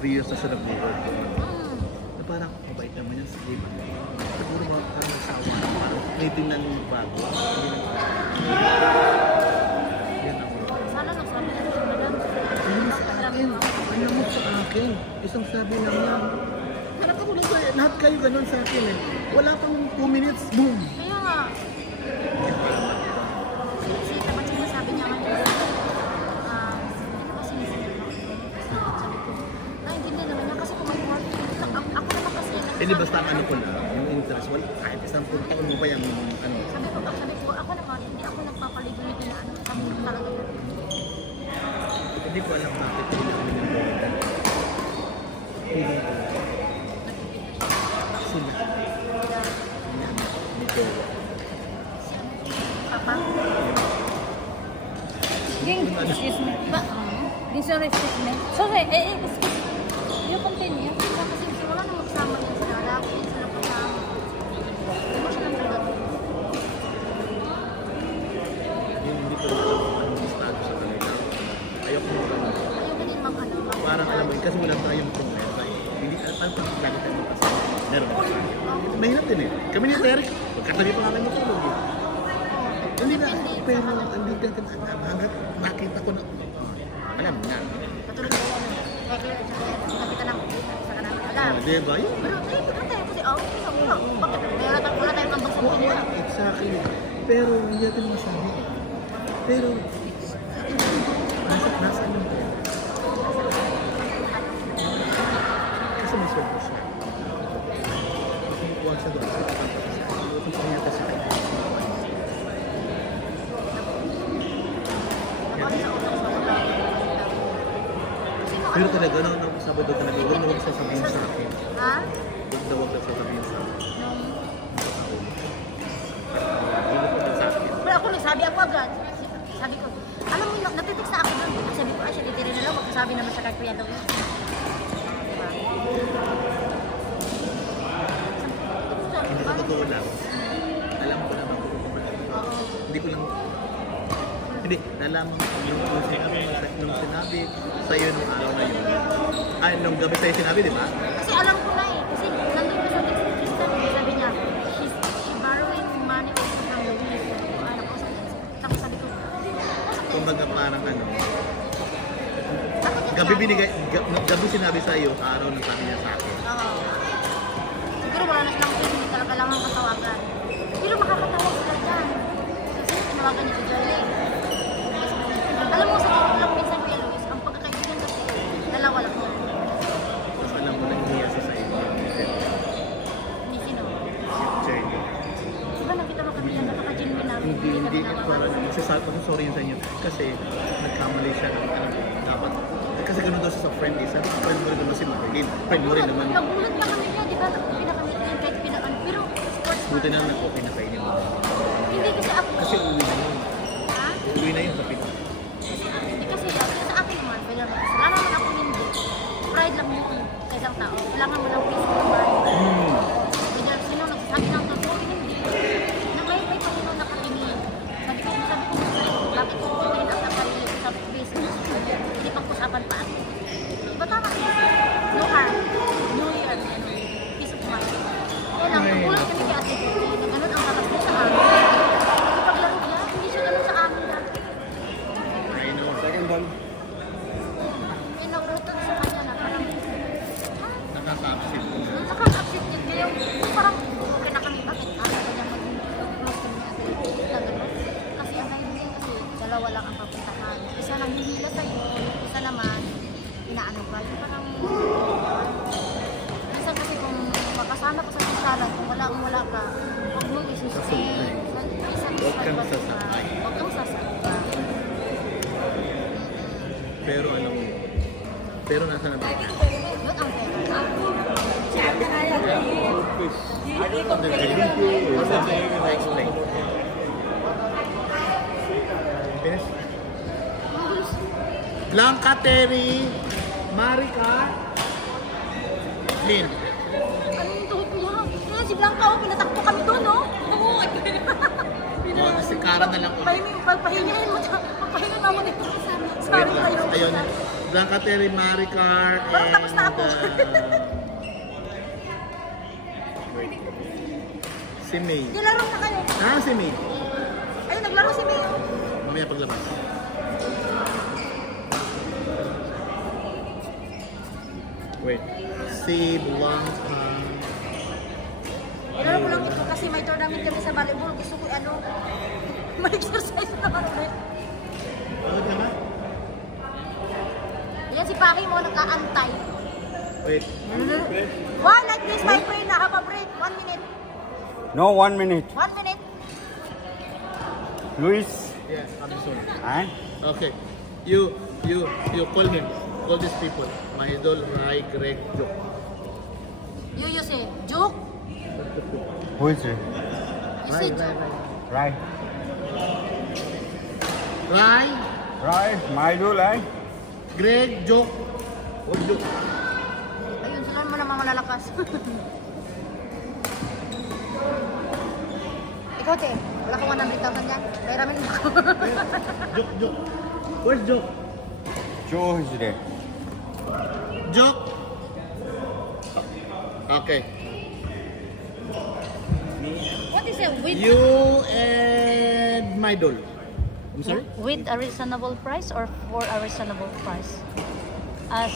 3 years na siya nag-work. Na parang, mabait naman yan, sige. Siguro mga parang asawa na parang may tingnan yung bago. Yan ako. Sana nagsabi na siya na lang. Ano sa akin? Ano mo sa akin? Isang sabi lang yan. Parang ako lang kayo, lahat kayo ganun sa akin eh. Wala pang 2 minutes, boom! Kaya nga. Si tapat sinasabi niya nga dyan. Ano ba sinasabi ko? Sabi ko, naintindihan naman niya kasi kung mag-work, ako naman kasi Hindi basta ang ano ko na, yung interest, wala, kahit isang taon mo pa yung ano. Sabi ko, ako naman, hindi ako nagpapaligoy na ano, kami talaga na. Hindi ko alam bakit hindi ako nag-work. Hindi ko. Sila. Nito. Papa? Ging, excuse me. Ba? Ging, sorry, excuse me. Sorry, excuse me. You continue. Kasi wala nang magsama niya sila. Lagi din sila kasama. Hindi mo siya nang sagot. Hindi ko alam anong estado sa kanila. Ayoko mo alam. Ayoko din mag-ano. Parang alam mo, kasi wala tayong problema. Hindi, alam ko lagi tayo magkasama. Meron ko sa akin. Mahirap din eh. Kami ni Derek, magkatabi pa namin matulog eh. Hindi na, pero hindi natin alam. Hanggat nakita ko na, alam na. Katulad ko, nakita lang. Sa kanang alam. Diba yun? Pero tayo kasi, sabi ko, bakit? Wala tayong ambang sa bukin nila. Exactly. Pero hindi natin masabi eh. Pero, nasa ano ba? Kasi may sweldo siya. Huwag siya doon. Kung siya niya kasi kayo. Pero talaga, nung Sabado talaga, huwag na huwag sasabihin sa akin. Ha? Huwag na sasabihin sa akin. Pero ako nagsabi ako agad. Sabi ko, alam mo, natitext na ako doon. Sabi ko, siya titiri na lang. Magsasabi naman sa kay Kuya Louie. Hindi sa totoo lang. Alam ko naman kung hindi ko lang. Hindi, alam nung sinabi sa'yo nung araw na yun. Ay, nung gabi sa'yo sinabi, di ba? Kasi alam ko na eh. Kasi nandun ko sa text ni Tristan. Sabi niya, she borrowing money also from Louie. Ano ko sa text. Tapos sabi ko, Kumbaga parang ano. Gabi sinabi sa'yo sa araw na sabi niya sa akin. siguro wala na silang pin. Hindi talaga lang ang katawagan. Pero makakatawag sila dyan. Kasi tinawagan niya si Jolie. Alam mo, sa totoo lang minsan Kuya Luis, ang pagkakaibigan kasi, dalawa lang yan. Tapos alam mo na hiya siya sa iyo. Ni sino? Jerry. Diba nakita mo kami yan, napaka-genuine namin. Hindi kami para naman. Sorry yun sa inyo. Kasi nagkamali siya ng dapat. Kasi ganun daw siya sa friend eh. Sabi ko, friend mo rin naman si Marlene. Friend mo rin naman. Nagulat pa kami niya, di ba? Pinakamit niya kahit pinakan. Pero, sports Buti na lang nag-okay na kayo niyo. hindi kasi ako. Kasi uwi na yun. Ha? Uwi na yun sa Pinas. Hindi kasi sa akin naman, wala naman ako hindi. Pride lang yun sa isang tao. Kailangan mo ng peace of mind. Kaya sino nagsasabi ng totoo, hindi. Na may Panginoon nakatingin. Sabi ko, bakit ko tingin ang nakarili ko sa business? Hindi pang usapan pa. Diba tama? No harm, no year, peace of mind. Kaya lang, nagulat kami kay Ate Buti na ganun ang batas niya sa amin. Ipaglaro niya, hindi siya ganun sa amin dati. I know. Second ball. May nagulat sa kanya na parang, Nakaka-upset. nakaka-upset yun. Kaya parang okay na kami. Bakit? Ganyan mag-close kami na gano'n. Kasi ang naibigan kasi, dalawa lang ang papuntahan. Isa lang hinila sa'yo, isa naman, inaano ka. Yung parang, minsan kasi kung makasama ka sa pisalan, kung wala ka, huwag mong isistay. Huwag kang sasakay. Huwag kang sasakay. Pero ano, pero nasa na ba? Yun ang pera. Explain. Finish? Blanca, Terry, Marika, Lynn. Anong tuhod mo yan? Kaya si Blanca, pinatakbo kami doon, no? Oo, Si Cara na lang. Pahingin mo dyan. Pagpahingan mo dito. Sorry Wait lang. kayo. Ayun. Blanca Terry, Maricar, Bro, tapos na ako. wait. Si May. Hindi, laro na kayo. Si May. Ayun, naglaro si May. Mamaya paglabas. Wait. Si Blanca. Laro ko lang ito kasi may tournament kami sa volleyball. Gusto ko may exercise naman ulit. Bakit ka ba? Yan si Paki mo, nagka-antay. Wait. Why like this, my friend? Have a break. 1 minute. No, 1 minute. 1 minute. Luis. Yeah, I'm sorry. And? Okay. You call him. Call these people. My idol, Rai, Greg, Joke. You say, Juke? Who is it? You say Juke. Right. Rai, Right. Maidul, eh? Greg, Joke. Or Joke. Ayun, sila mo naman malalakas. Ikaw, Che. Wala kang 100,000 yan. Bayramin mo ako. Joke. Where's Joke? Joe is there. Joke. Okay. What is it? You and my doll. I'm sorry? With a reasonable price or for a reasonable price?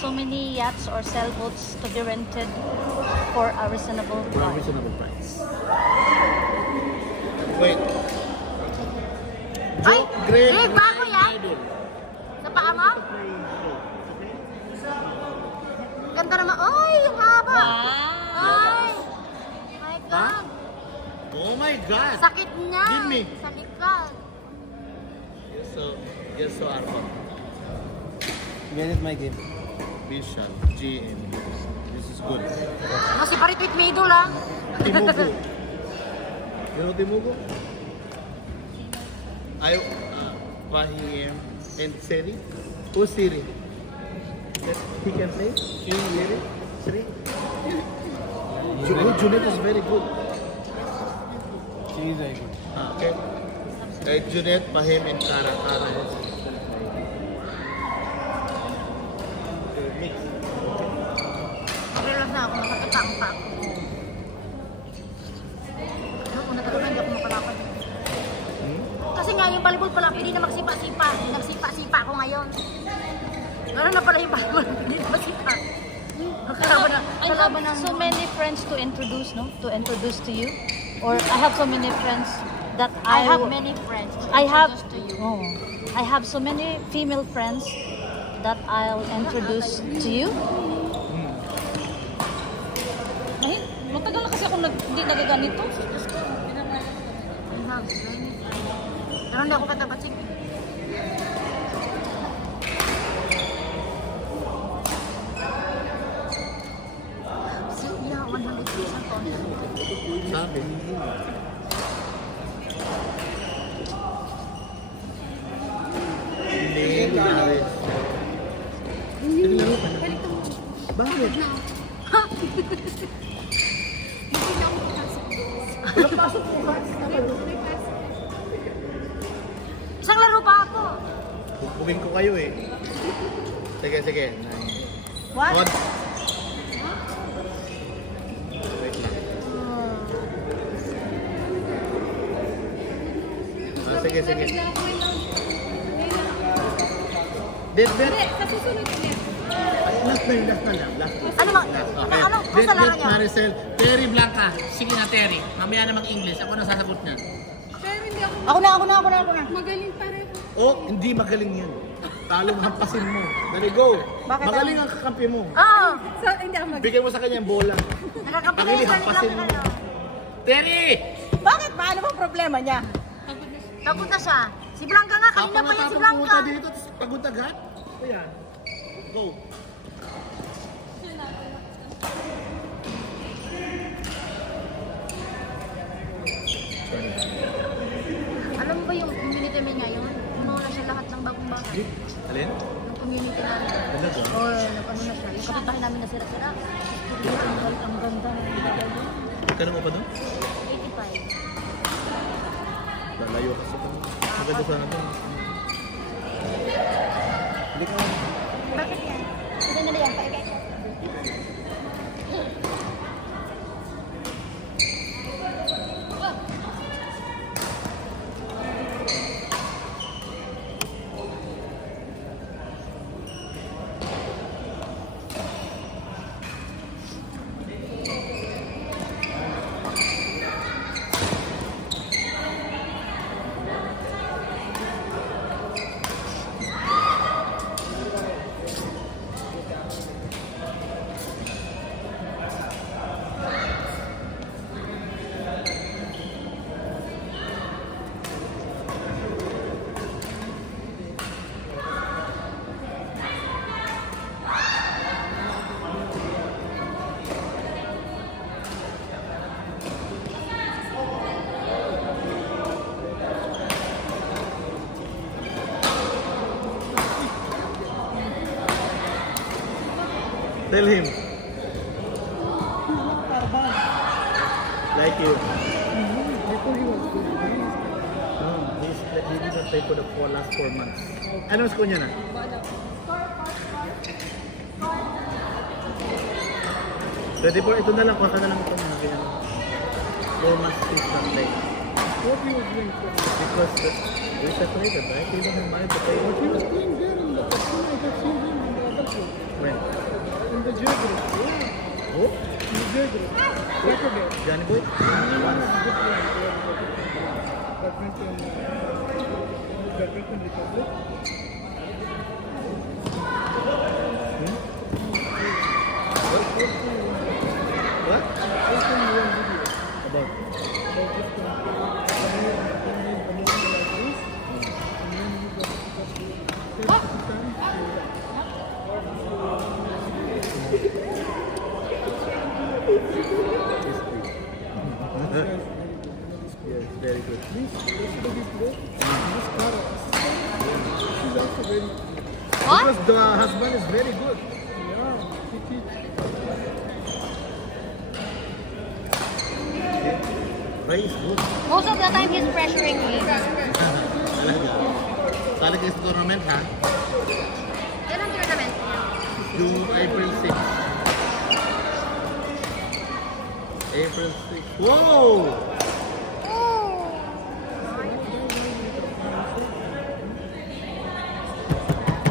So many yachts or sailboats to be rented for a reasonable For a price. reasonable price. Wait. Ay, Joke, Greg, Greg, bago Rai, yan? my doll. Sa paa mo? Ganda naman. Ay, yung haba. Ay. My God. Oh my God. Sakit niya. Give me. Sa likod. You're so arrogant. Get it, my kid. Bishop, GM. This is good. Kasi parit with middle, ah. Timugo. You know Timugo? Fahim and Siri. Who's Siri? He can play? Siri? Siri? Junet is very good. She is very good. Okay. Junet, Fahim and Kara. Mix. Relax na ako, nakatapang pa ako. Noong una talaga hindi ako makalakad. Kasi nga yung volleyball pala, pwede na magsipa-sipa. Nagsipa-sipa ako ngayon. Gano'n na pala yung volleyball, pwede na magsipa. I have so many friends to introduce, no? To introduce to you. Or I have so many friends that I have many friends to I have introduce to you. oh, I have so many female friends that I'll introduce to you. Ay, matagal na kasi ako hindi nagaganito. I have many friends. Pero hindi ako katapat sige. Yeah, 100% on. Sabi. Hindi, Maris. Naglaro ka na. Bakit? Isang laro pa ako. Bukumin ko kayo eh. Sige. What? What? Wait lang. Sige. Dead. Sa susunod ulit. Last na lang. Ano ba? Okay. Ano? Kasalanan niya? Maricel. Terry Blanca. Sige na, Terry. Mamaya na mag-English. Ako na sasagot niya. Pero hindi ako Ako na. magaling pareho. Oh, hindi magaling yan. Talong hampasin mo. Dali, go. Bakit Magaling ang kakampi mo. Oo. Hindi ako Bigay mo sa kanya yung bola. Nakakampi na Ang yung hampasin mo. Terry! Bakit ba? Ano bang problema niya? Pagod na siya. Si Blanca nga. Kanina pa yan si Blanca. pumunta dito, tapos pagod agad. O yan. Go. Alam mo ba yung community namin ngayon? Umuna siya lahat ng bagong bagay. Alin? Yung community namin. Talaga? Oo, nag-ano na siya. Yung kapitbahay namin na sira-sira. Ang ganda ng bagay doon. Magkano mo pa doon? 85. Lalayo kasi ito. Maganda sana doon. Hindi ka. Bakit yan? Hindi nila yan. Tell him. Like you. He did not play for the last 4 months. Anong score niya na? Pwede po, ito na lang. Kuha ka na lang ito. 4 months he's not playing. What he was doing for Because we separated, right? He doesn't mind to play. He was playing there in the first one. I have seen him in the other group. When? In the J group. Yeah. Oh? In the J group. Saturday. Johnny Boy? Once. Good one. Badminton Republic. What? I sent you one video About? about this one. Yes, very good. This study play. This car assistant. She's also very. What? Because the husband is very good. Yeah. He teach. Ray is good. Most of the time, he's pressuring me. Talaga. Sali kayo sa tournament, ha? Yan ang tournament niya. Do April 6. April 6. Whoa!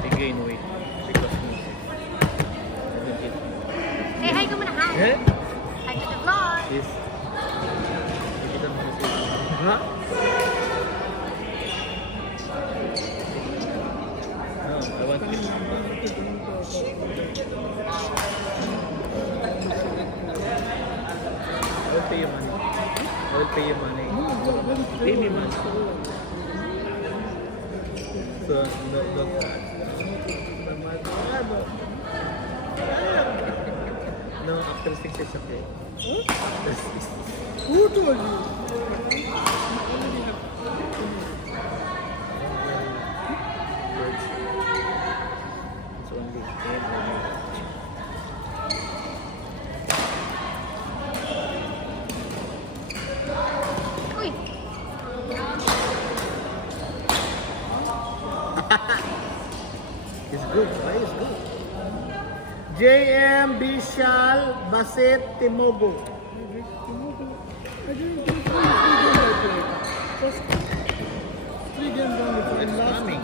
He gained weight because Hey, hi ka muna, hi. Eh? Hi to the vlog. Yes. Kita mo kasi. Ha? No, I want it. I will pay you money. I will pay you money. Pay me money. So, no. No, after 6 is okay. Who told you? It's only 10 Uy, It's good. Why is good? JM Bishal Basit Timogo. I didn't do 3 games I played. First 3 games only. It's Last coming.